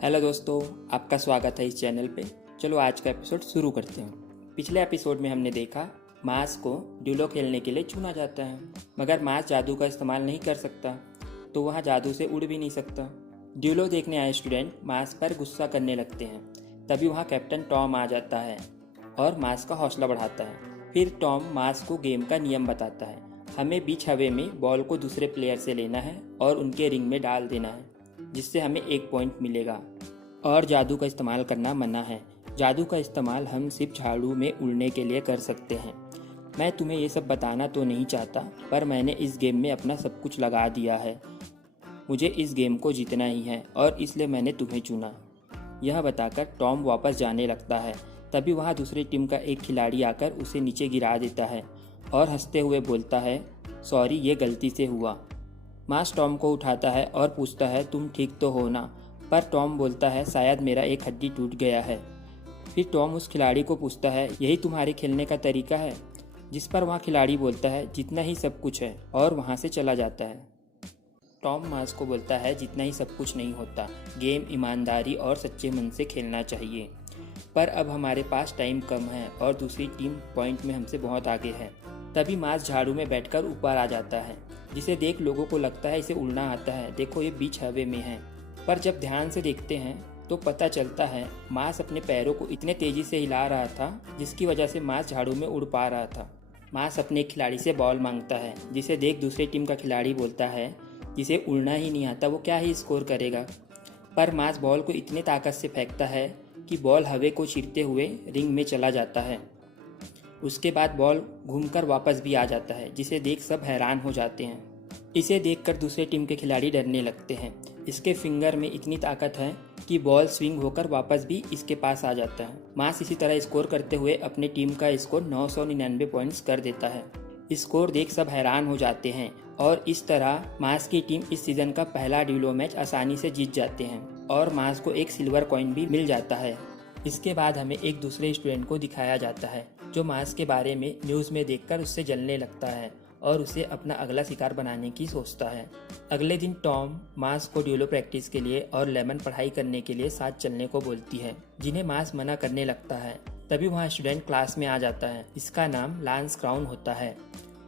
Hello दोस्तों, आपका स्वागत है इस चैनल पे। चलो आज का एपिसोड शुरू करते हैं। पिछले एपिसोड में हमने देखा मास को ड्यूलो खेलने के लिए चुना जाता है, मगर मास जादू का इस्तेमाल नहीं कर सकता, तो वहाँ जादू से उड़ भी नहीं सकता। ड्यूलो देखने आए स्टूडेंट मास पर गुस्सा करने लगते हैं। तभी वहाँ कैप्टन टॉम आ जाता है और मास का हौसला बढ़ाता है। फिर टॉम मास को गेम का नियम बताता है। हमें बीच हवे में बॉल को दूसरे प्लेयर से लेना है और उनके रिंग में डाल देना है, जिससे हमें 1 पॉइंट मिलेगा। और जादू का इस्तेमाल करना मना है। जादू का इस्तेमाल हम सिर्फ झाड़ू में उड़ने के लिए कर सकते हैं। मैं तुम्हें ये सब बताना तो नहीं चाहता, पर मैंने इस गेम में अपना सब कुछ लगा दिया है। मुझे इस गेम को जीतना ही है और इसलिए मैंने तुम्हें चुना। यह बताकर टॉम वापस जाने लगता है। तभी वहाँ दूसरी टीम का एक खिलाड़ी आकर उसे नीचे गिरा देता है और हंसते हुए बोलता है, सॉरी, ये गलती से हुआ। मास टॉम को उठाता है और पूछता है, तुम ठीक तो हो ना? पर टॉम बोलता है, शायद मेरा एक हड्डी टूट गया है। फिर टॉम उस खिलाड़ी को पूछता है, यही तुम्हारे खेलने का तरीका है? जिस पर वहाँ खिलाड़ी बोलता है, जितना ही सब कुछ है, और वहाँ से चला जाता है। टॉम मास को बोलता है, जितना ही सब कुछ नहीं होता, गेम ईमानदारी और सच्चे मन से खेलना चाहिए। पर अब हमारे पास टाइम कम है और दूसरी टीम पॉइंट में हमसे बहुत आगे है। तभी मास झाड़ू में बैठकर ऊपर आ जाता है, जिसे देख लोगों को लगता है इसे उड़ना आता है। देखो, ये बीच हवे में है। पर जब ध्यान से देखते हैं तो पता चलता है मास अपने पैरों को इतने तेजी से हिला रहा था, जिसकी वजह से मास झाड़ू में उड़ पा रहा था। मास अपने खिलाड़ी से बॉल मांगता है, जिसे देख दूसरी टीम का खिलाड़ी बोलता है, जिसे उड़ना ही नहीं आता वो क्या ही स्कोर करेगा। पर मास बॉल को इतने ताकत से फेंकता है कि बॉल हवे को चीरते हुए रिंग में चला जाता है। उसके बाद बॉल घूमकर वापस भी आ जाता है, जिसे देख सब हैरान हो जाते हैं। इसे देखकर दूसरे टीम के खिलाड़ी डरने लगते हैं। इसके फिंगर में इतनी ताकत है कि बॉल स्विंग होकर वापस भी इसके पास आ जाता है। मास इसी तरह स्कोर करते हुए अपने टीम का स्कोर 999 पॉइंट्स कर देता है। स्कोर देख सब हैरान हो जाते हैं और इस तरह मास की टीम इस सीजन का पहला ड्यूलो मैच आसानी से जीत जाते हैं और मास को एक सिल्वर कॉइन भी मिल जाता है। इसके बाद हमें एक दूसरे स्टूडेंट को दिखाया जाता है, जो मास के बारे में न्यूज़ में देखकर उससे जलने लगता है और उसे अपना अगला शिकार बनाने की सोचता है। अगले दिन टॉम मास को ड्यूलो प्रैक्टिस के लिए और लेमन पढ़ाई करने के लिए साथ चलने को बोलती है, जिन्हें मास मना करने लगता है। तभी वहाँ स्टूडेंट क्लास में आ जाता है। इसका नाम लांस क्राउन होता है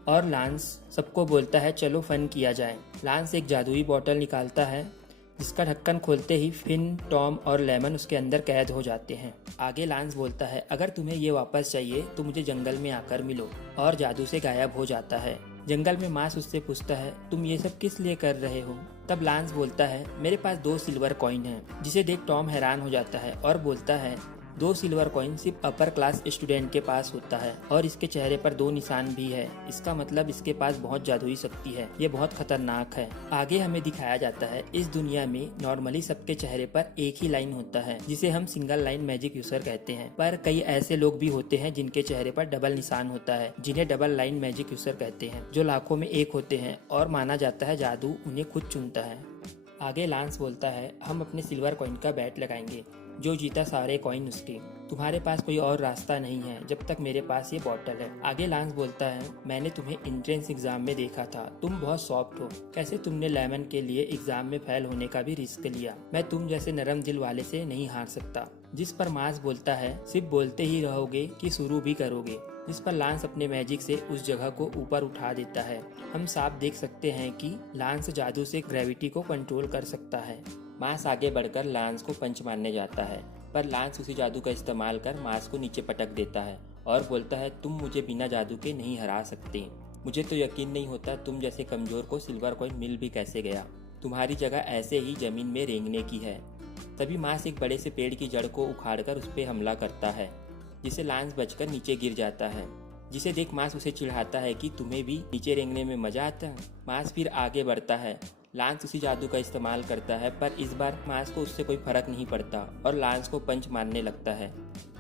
और लांस सबको बोलता है, चलो फन किया जाए। लांस एक जादुई बोतल निकालता है, जिसका ढक्कन खोलते ही फिन, टॉम और लेमन उसके अंदर कैद हो जाते हैं। आगे लांस बोलता है, अगर तुम्हें ये वापस चाहिए तो मुझे जंगल में आकर मिलो, और जादू से गायब हो जाता है। जंगल में मास उससे पूछता है, तुम ये सब किस लिए कर रहे हो? तब लांस बोलता है, मेरे पास 2 सिल्वर कॉइन हैं। जिसे देख टॉम हैरान हो जाता है और बोलता है, 2 सिल्वर कॉइन सिर्फ अपर क्लास स्टूडेंट के पास होता है और इसके चेहरे पर 2 निशान भी है। इसका मतलब इसके पास बहुत जादुई शक्ति है। ये बहुत खतरनाक है। आगे हमें दिखाया जाता है, इस दुनिया में नॉर्मली सबके चेहरे पर एक ही लाइन होता है, जिसे हम सिंगल लाइन मैजिक यूजर कहते हैं। पर कई ऐसे लोग भी होते हैं जिनके चेहरे पर डबल निशान होता है, जिन्हें डबल लाइन मैजिक यूजर कहते हैं, जो लाखों में एक होते हैं और माना जाता है जादू उन्हें खुद चुनता है। आगे लांस बोलता है, हम अपने सिल्वर कॉइन का बैट लगाएंगे, जो जीता सारे कॉइन उसके। तुम्हारे पास कोई और रास्ता नहीं है जब तक मेरे पास ये बॉटल है। आगे लांस बोलता है, मैंने तुम्हें एंट्रेंस एग्जाम में देखा था, तुम बहुत सॉफ्ट हो। कैसे तुमने लेमन के लिए एग्जाम में फेल होने का भी रिस्क लिया? मैं तुम जैसे नरम दिल वाले से नहीं हार सकता। जिस पर मास बोलता है, सिर्फ बोलते ही रहोगे कि शुरू भी करोगे? जिस पर लांस अपने मैजिक से उस जगह को ऊपर उठा देता है। हम साफ देख सकते हैं कि लांस जादू से ग्रेविटी को कंट्रोल कर सकता है। मास आगे बढ़कर लांस को पंच मारने जाता है, पर लांस उसी जादू का इस्तेमाल कर मास को नीचे पटक देता है और बोलता है, तुम मुझे बिना जादू के नहीं हरा सकते। मुझे तो यकीन नहीं होता तुम जैसे कमजोर को सिल्वर कॉइन मिल भी कैसे गया। तुम्हारी जगह ऐसे ही जमीन में रेंगने की है। तभी मास एक बड़े से पेड़ की जड़ को उखाड़कर उस पर हमला करता है, जिसे लांस बचकर नीचे गिर जाता है। जिसे देख मास उसे चिढ़ाता है कि तुम्हें भी नीचे रेंगने में मजा आता है। मास फिर आगे बढ़ता है। लांस उसी जादू का इस्तेमाल करता है, पर इस बार मास को उससे कोई फर्क नहीं पड़ता और लांस को पंच मारने लगता है,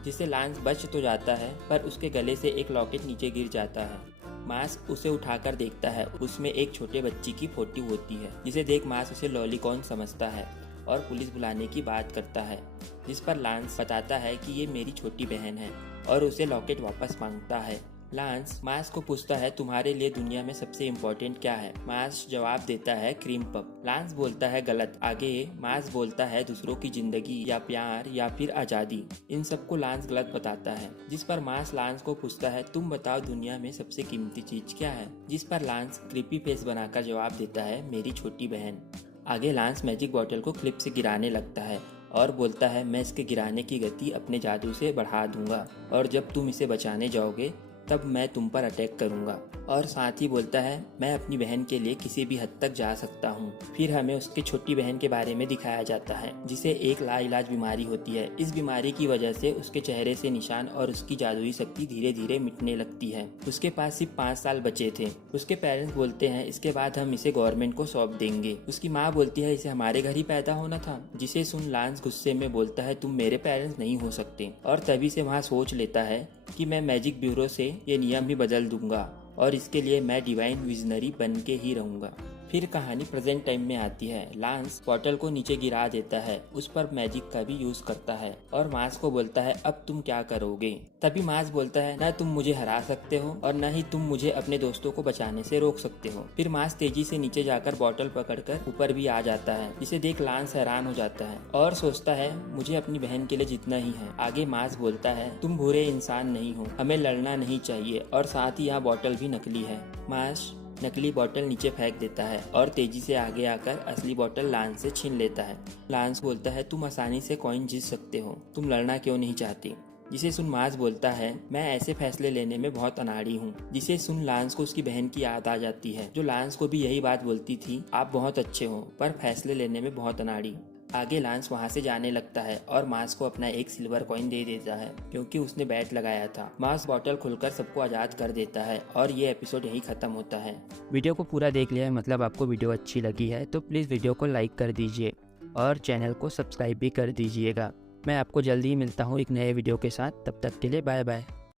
जिससे लांस बच तो जाता है, पर उसके गले से एक लॉकेट नीचे गिर जाता है। मास उसे उठाकर देखता है, उसमें एक छोटे बच्ची की फोटो होती है। जिसे देख मास उसे लॉलीकॉन समझता है और पुलिस बुलाने की बात करता है। जिस पर लांस बताता है कि ये मेरी छोटी बहन है और उसे लॉकेट वापस मांगता है। लांस मार्स को पूछता है तुम्हारे लिए दुनिया में सबसे इम्पोर्टेंट क्या है। मार्स जवाब देता है क्रीम पफ। लांस बोलता है गलत। आगे मार्स बोलता है दूसरों की जिंदगी या प्यार या फिर आजादी। इन सबको लांस गलत बताता है। जिस पर मार्स लांस को पूछता है तुम बताओ दुनिया में सबसे कीमती चीज क्या है। जिस पर लांस क्रीपी फेस बनाकर जवाब देता है मेरी छोटी बहन। आगे लांस मैजिक बॉटल को क्लिप से गिराने लगता है और बोलता है मैं इसके गिराने की गति अपने जादू से बढ़ा दूंगा और जब तुम इसे बचाने जाओगे तब मैं तुम पर अटैक करूंगा। और साथ ही बोलता है मैं अपनी बहन के लिए किसी भी हद तक जा सकता हूँ। फिर हमें उसकी छोटी बहन के बारे में दिखाया जाता है जिसे एक लाइलाज बीमारी होती है। इस बीमारी की वजह से उसके चेहरे से निशान और उसकी जादुई शक्ति धीरे धीरे मिटने लगती है। उसके पास सिर्फ 5 साल बचे थे। उसके पेरेंट्स बोलते हैं इसके बाद हम इसे गवर्नमेंट को सौंप देंगे। उसकी माँ बोलती है इसे हमारे घर ही पैदा होना था। जिसे सुन लांस गुस्से में बोलता है तुम मेरे पेरेंट्स नहीं हो सकते। और तभी से वहाँ सोच लेता है कि मैं मैजिक ब्यूरो से ये नियम ही बदल दूंगा और इसके लिए मैं डिवाइन विजनरी बन के ही रहूंगा। फिर कहानी प्रेजेंट टाइम में आती है। लांस बॉटल को नीचे गिरा देता है, उस पर मैजिक का भी यूज करता है और मार्स को बोलता है अब तुम क्या करोगे। तभी मार्स बोलता है न तुम मुझे हरा सकते हो और न ही तुम मुझे अपने दोस्तों को बचाने से रोक सकते हो। फिर मार्स तेजी से नीचे जाकर बॉटल पकड़कर ऊपर भी आ जाता है। इसे देख लांस हैरान हो जाता है और सोचता है मुझे अपनी बहन के लिए जीतना ही है। आगे मार्स बोलता है तुम बुरे इंसान नहीं हो, हमें लड़ना नहीं चाहिए और साथ ही यहाँ बॉटल भी नकली है। मार्स नकली बॉटल नीचे फेंक देता है और तेजी से आगे आकर असली बॉटल लांस से छीन लेता है। लांस बोलता है तुम आसानी से कॉइन जीत सकते हो, तुम लड़ना क्यों नहीं चाहते। जिसे सुन मार्स बोलता है मैं ऐसे फैसले लेने में बहुत अनाड़ी हूँ। जिसे सुन लांस को उसकी बहन की याद आ जाती है जो लांस को भी यही बात बोलती थी आप बहुत अच्छे हो पर फैसले लेने में बहुत अनाड़ी। आगे लांस वहां से जाने लगता है और मार्स को अपना एक सिल्वर कॉइन दे देता है क्योंकि उसने बैट लगाया था। मार्स बॉटल खुलकर सबको आज़ाद कर देता है और ये एपिसोड यही खत्म होता है। वीडियो को पूरा देख लिया है, मतलब आपको वीडियो अच्छी लगी है तो प्लीज़ वीडियो को लाइक कर दीजिए और चैनल को सब्सक्राइब भी कर दीजिएगा। मैं आपको जल्दी ही मिलता हूँ एक नए वीडियो के साथ, तब तक के लिए बाय बाय।